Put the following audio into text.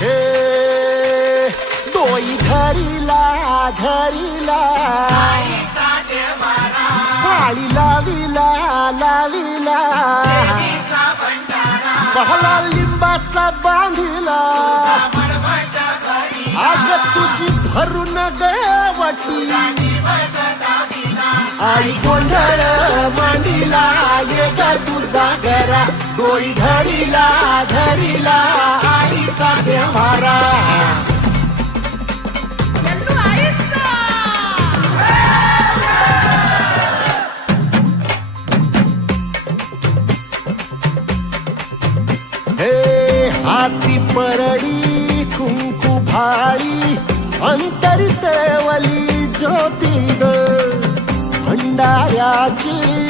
हे डोई धरीला धरीला पाळी लाविला लाविला पहला लिंबाचा बांधिला आग तुझी भरून गवटी आई गोंधळ मांडीला ये ग तुझा घरा डोई धरीला धरीला आईचा देवारा हे हाती परडी कुंकू भाळी अंतरी तेवली ज्योती ग भंडाऱ्याची